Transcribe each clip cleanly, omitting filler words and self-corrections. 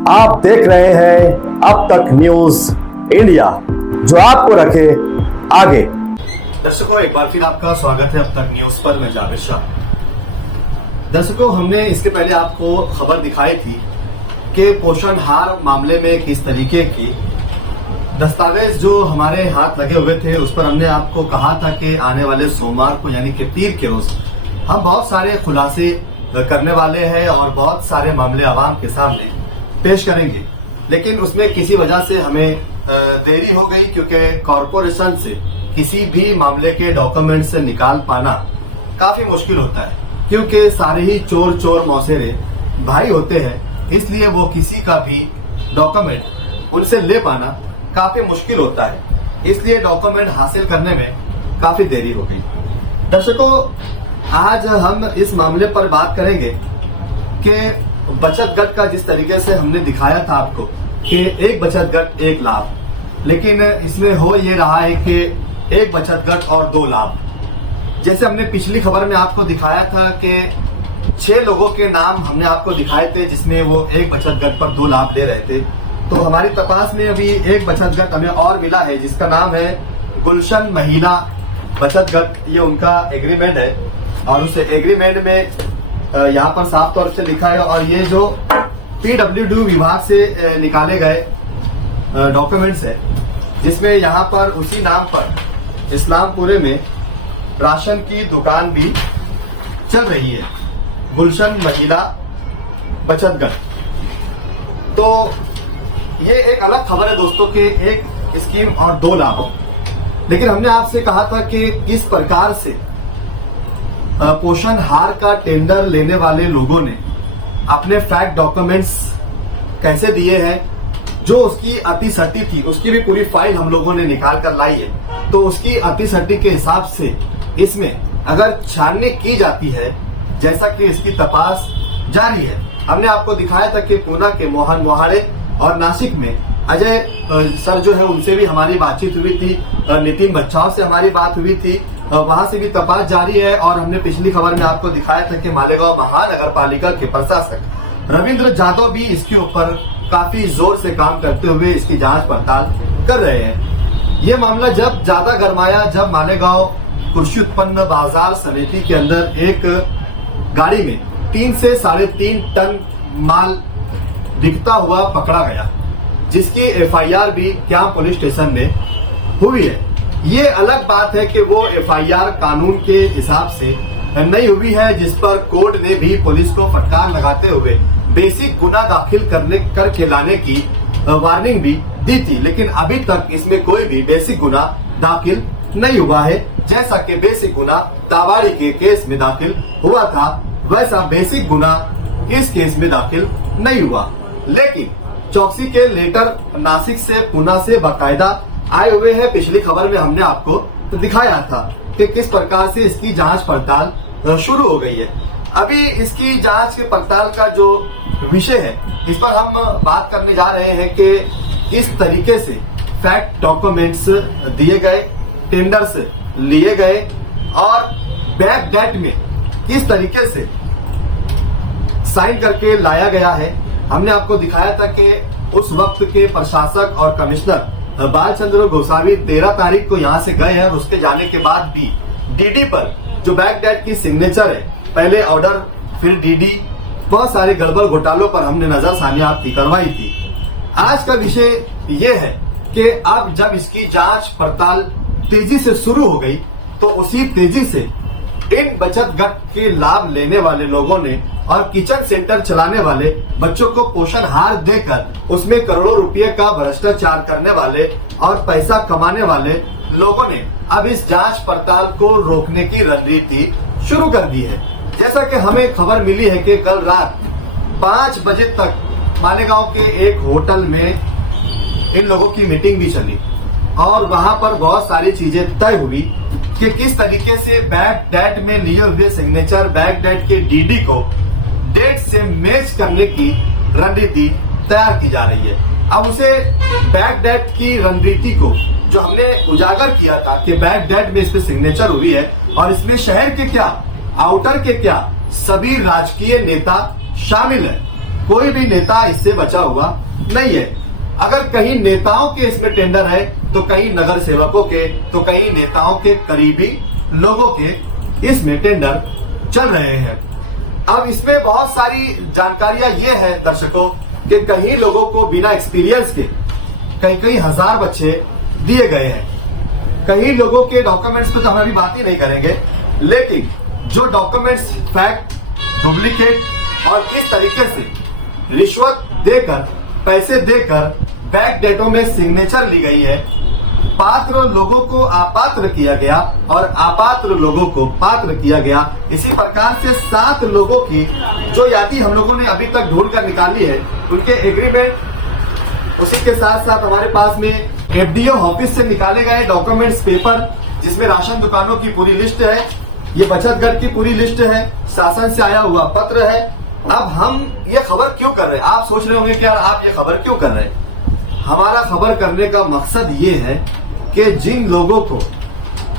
आप देख रहे हैं अब तक न्यूज इंडिया, जो आपको रखे आगे। दर्शकों, एक बार फिर आपका स्वागत है अब तक न्यूज पर। मैं जावेद शाह। दर्शकों, हमने इसके पहले आपको खबर दिखाई थी कि पोषणहार मामले में किस तरीके की दस्तावेज जो हमारे हाथ लगे हुए थे, उस पर हमने आपको कहा था कि आने वाले सोमवार को यानी कि पीर के रोज हम बहुत सारे खुलासे करने वाले हैं और बहुत सारे मामले आवाम के सामने पेश करेंगे। लेकिन उसमें किसी वजह से हमें देरी हो गई, क्योंकि कॉरपोरेशन से किसी भी मामले के डॉक्यूमेंट्स निकाल पाना काफी मुश्किल होता है, क्योंकि सारे ही चोर मौसेरे भाई होते हैं। इसलिए वो किसी का भी डॉक्यूमेंट उनसे ले पाना काफी मुश्किल होता है, इसलिए डॉक्यूमेंट हासिल करने में काफी देरी हो गई। दर्शकों, आज हम इस मामले पर बात करेंगे कि बचत गट का जिस तरीके से हमने दिखाया था आपको कि एक बचत गट एक लाभ, लेकिन इसमें हो ये रहा है कि एक बचत गट और दो लाभ। जैसे हमने पिछली खबर में आपको दिखाया था कि 6 लोगों के नाम हमने आपको दिखाए थे, जिसमें वो एक बचत गट पर 2 लाभ ले रहे थे। तो हमारी तपास में अभी एक बचत गट हमें और मिला है, जिसका नाम है गुलशन महिला बचत गट। ये उनका एग्रीमेंट है और उस एग्रीमेंट में यहाँ पर साफ तौर से लिखा है, और ये जो PWD विभाग से निकाले गए डॉक्यूमेंट्स है, जिसमें यहाँ पर उसी नाम पर इस्लामपुरे में राशन की दुकान भी चल रही है, गुलशन महिला बचत गट। तो ये एक अलग खबर है दोस्तों कि एक स्कीम और 2 लाभ। लेकिन हमने आपसे कहा था कि किस प्रकार से पोषणहार का टेंडर लेने वाले लोगों ने अपने फैक्ट डॉक्यूमेंट्स कैसे दिए हैं। जो उसकी अति सटी थी, उसकी भी पूरी फाइल हम लोगों ने निकाल कर लाई है। तो उसकी अति सटी के हिसाब से इसमें अगर छाननी की जाती है, जैसा कि इसकी तपास जारी है। हमने आपको दिखाया था कि पूना के मोहन मोहाड़े और नासिक में अजय सर जो है, उनसे भी हमारी बातचीत हुई थी, नितिन बच्चाओं से हमारी बात हुई थी, वहां से भी तपास जारी है। और हमने पिछली खबर में आपको दिखाया था कि मालेगांव महानगर पालिका के प्रशासक रविंद्र जादव भी इसके ऊपर काफी जोर से काम करते हुए इसकी जांच पड़ताल कर रहे हैं। ये मामला जब ज्यादा गरमाया, जब मालेगांव कृषि उत्पन्न बाजार समिति के अंदर एक गाड़ी में 3 से 3.5 टन माल बिकता हुआ पकड़ा गया, जिसकी FIR भी क्या पुलिस स्टेशन में हुई है। ये अलग बात है कि वो FIR कानून के हिसाब से नहीं हुई है, जिस पर कोर्ट ने भी पुलिस को फटकार लगाते हुए बेसिक गुना दाखिल करके लाने की वार्निंग भी दी थी। लेकिन अभी तक इसमें कोई भी बेसिक गुना दाखिल नहीं हुआ है। जैसा कि बेसिक गुना ताबाड़ी के केस में दाखिल हुआ था, वैसा बेसिक गुना इस केस में दाखिल नहीं हुआ। लेकिन चौकसी के लेटर नासिक से, पुणे से बाकायदा आए हुए हैं। पिछली खबर में हमने आपको तो दिखाया था कि किस प्रकार से इसकी जांच पड़ताल शुरू हो गई है। अभी इसकी जांच के पड़ताल का जो विषय है, इस पर हम बात करने जा रहे हैं कि किस तरीके से फैक्ट डॉक्यूमेंट्स दिए गए, टेंडर्स लिए गए और बैक डेट में किस तरीके से साइन करके लाया गया है। हमने आपको दिखाया था कि उस वक्त के प्रशासक और कमिश्नर बालचंद्र गोसावी 13 तारीख को यहाँ से गए हैं, और उसके जाने के बाद भी DD पर जो बैक डेट की सिग्नेचर है, पहले ऑर्डर फिर DD, बहुत सारे गड़बड़ घोटालों पर हमने नजरसानी आपकी करवाई थी। आज का विषय ये है कि अब जब इसकी जांच पड़ताल तेजी से शुरू हो गई, तो उसी तेजी से इन बचत गट के लाभ लेने वाले लोगों ने और किचन सेंटर चलाने वाले बच्चों को पोषणहार देकर उसमें करोड़ों रुपए का भ्रष्टाचार करने वाले और पैसा कमाने वाले लोगों ने अब इस जांच पड़ताल को रोकने की रणनीति शुरू कर दी है। जैसा कि हमें खबर मिली है कि कल रात 5 बजे तक मालेगांव के एक होटल में इन लोगों की मीटिंग भी चली, और वहां पर बहुत सारी चीजें तय हुई कि किस तरीके से बैक डेट में लिए हुए सिग्नेचर, बैक डेट के DD को डेट से मैच करने की रणनीति तैयार की जा रही है। अब उसे बैक डेट की रणनीति को जो हमने उजागर किया था कि बैक डेट में इस पे सिग्नेचर हुई है, और इसमें शहर के क्या, आउटर के क्या, सभी राजकीय नेता शामिल है। कोई भी नेता इससे बचा हुआ नहीं है। अगर कहीं नेताओं के इसमें टेंडर है तो कहीं नगर सेवकों के, तो कहीं नेताओं के करीबी लोगों के इसमें टेंडर चल रहे हैं। अब इसमें बहुत सारी जानकारियां ये है दर्शकों कि कहीं लोगों को बिना एक्सपीरियंस के कई हजार बच्चे दिए गए हैं। कहीं लोगों के डॉक्यूमेंट्स पे तो हम अभी बात ही नहीं करेंगे, लेकिन जो डॉक्यूमेंट्स फैक्ट, डुप्लीकेट और किस तरीके से रिश्वत देकर, पैसे देकर बैक डेटों में सिग्नेचर ली गई है, पात्र लोगों को अपात्र किया गया और अपात्र लोगों को पात्र किया गया। इसी प्रकार से 7 लोगों की जो यादी हम लोगों ने अभी तक ढूंढ कर निकाली है, उनके एग्रीमेंट, उसी के साथ साथ हमारे पास में एफडीओ ऑफिस से निकाले गए डॉक्यूमेंट्स, पेपर, जिसमें राशन दुकानों की पूरी लिस्ट है, ये बचत घर की पूरी लिस्ट है, शासन से आया हुआ पत्र है। अब हम ये खबर क्यों कर रहे हैं? आप सोच रहे होंगे कि यार आप ये खबर क्यों कर रहे हैं? हमारा खबर करने का मकसद ये है कि जिन लोगों को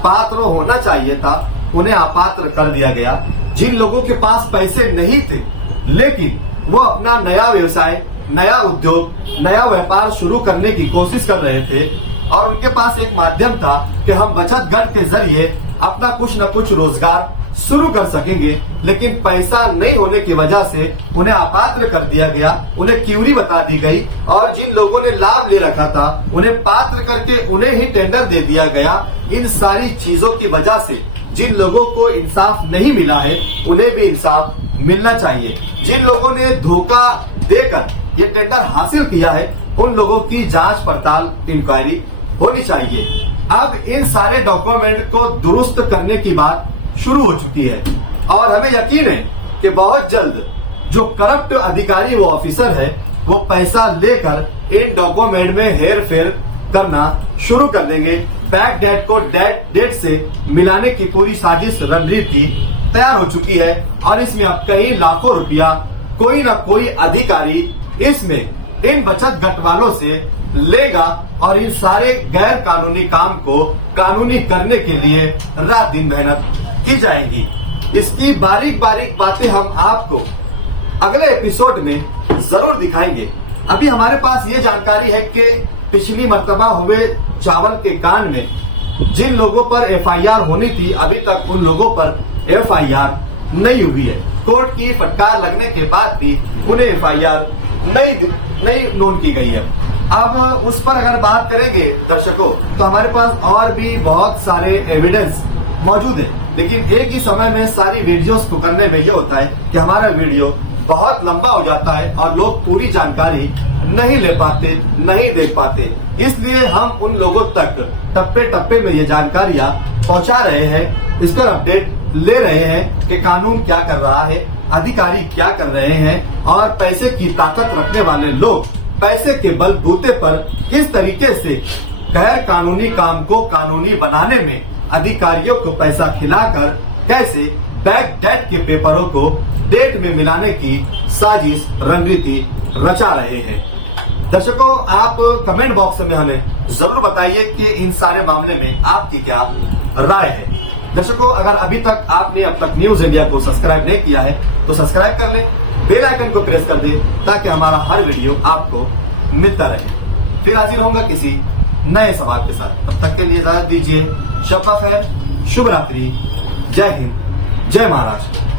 पात्र होना चाहिए था उन्हें अपात्र कर दिया गया। जिन लोगों के पास पैसे नहीं थे लेकिन वो अपना नया व्यवसाय, नया उद्योग, नया व्यापार शुरू करने की कोशिश कर रहे थे और उनके पास एक माध्यम था कि हम बचत गढ़ के जरिए अपना कुछ न कुछ रोजगार शुरू कर सकेंगे, लेकिन पैसा नहीं होने की वजह से उन्हें अपात्र कर दिया गया, उन्हें क्यूरी बता दी गई और जिन लोगों ने लाभ ले रखा था उन्हें पात्र करके उन्हें ही टेंडर दे दिया गया। इन सारी चीजों की वजह से जिन लोगों को इंसाफ नहीं मिला है उन्हें भी इंसाफ मिलना चाहिए। जिन लोगों ने धोखा देकर ये टेंडर हासिल किया है उन लोगों की जांच पड़ताल, इंक्वायरी होनी चाहिए। अब इन सारे डॉक्यूमेंट को दुरुस्त करने की बात शुरू हो चुकी है और हमें यकीन है कि बहुत जल्द जो करप्ट अधिकारी, वो ऑफिसर है, वो पैसा लेकर इन डॉक्यूमेंट में हेर फेर करना शुरू कर देंगे। बैक डेट को डेट से मिलाने की पूरी साजिश, रणनीति तैयार हो चुकी है और इसमें अब कई लाखों रुपया कोई ना कोई अधिकारी इसमें इन बचत गट वालों से लेगा और इन सारे गैर कानूनी काम को कानूनी करने के लिए रात दिन मेहनत की जाएगी। इसकी बारीक बारीक बातें हम आपको अगले एपिसोड में जरूर दिखाएंगे। अभी हमारे पास ये जानकारी है कि पिछली मर्तबा हुए चावल के कांड में जिन लोगों पर एफआईआर होनी थी, अभी तक उन लोगों पर एफआईआर नहीं हुई है। कोर्ट की फटकार लगने के बाद भी उन्हें एफआईआर नहीं नोट की गई है। अब उस पर अगर बात करेंगे दर्शकों, तो हमारे पास और भी बहुत सारे एविडेंस मौजूद है, लेकिन एक ही समय में सारी वीडियोस को करने में यह होता है कि हमारा वीडियो बहुत लंबा हो जाता है और लोग पूरी जानकारी नहीं ले पाते, नहीं देख पाते। इसलिए हम उन लोगों तक टप्पे टप्पे में ये जानकारियां पहुंचा रहे हैं, इस पर अपडेट ले रहे हैं कि कानून क्या कर रहा है, अधिकारी क्या कर रहे हैं और पैसे की ताकत रखने वाले लोग पैसे के बलबूते पर किस तरीके से गैर कानूनी काम को कानूनी बनाने में अधिकारियों को पैसा खिलाकर कैसे बैक डेट के पेपरों को डेट में मिलाने की साजिश, रणनीति रचा रहे हैं। दर्शकों, आप कमेंट बॉक्स में हमें जरूर बताइए कि इन सारे मामले में आपकी क्या राय है। दर्शकों, अगर अभी तक आपने अब तक न्यूज इंडिया को सब्सक्राइब नहीं किया है तो सब्सक्राइब कर लें, बेल आइकन को प्रेस कर दें ताकि हमारा हर वीडियो आपको मिलता रहे। फिर हाजिर होऊंगा किसी नए सवाल के साथ। तब तक के लिए इजाजत दीजिए। शब खैर, शुभ रात्रि, जय हिंद, जय महाराष्ट्र।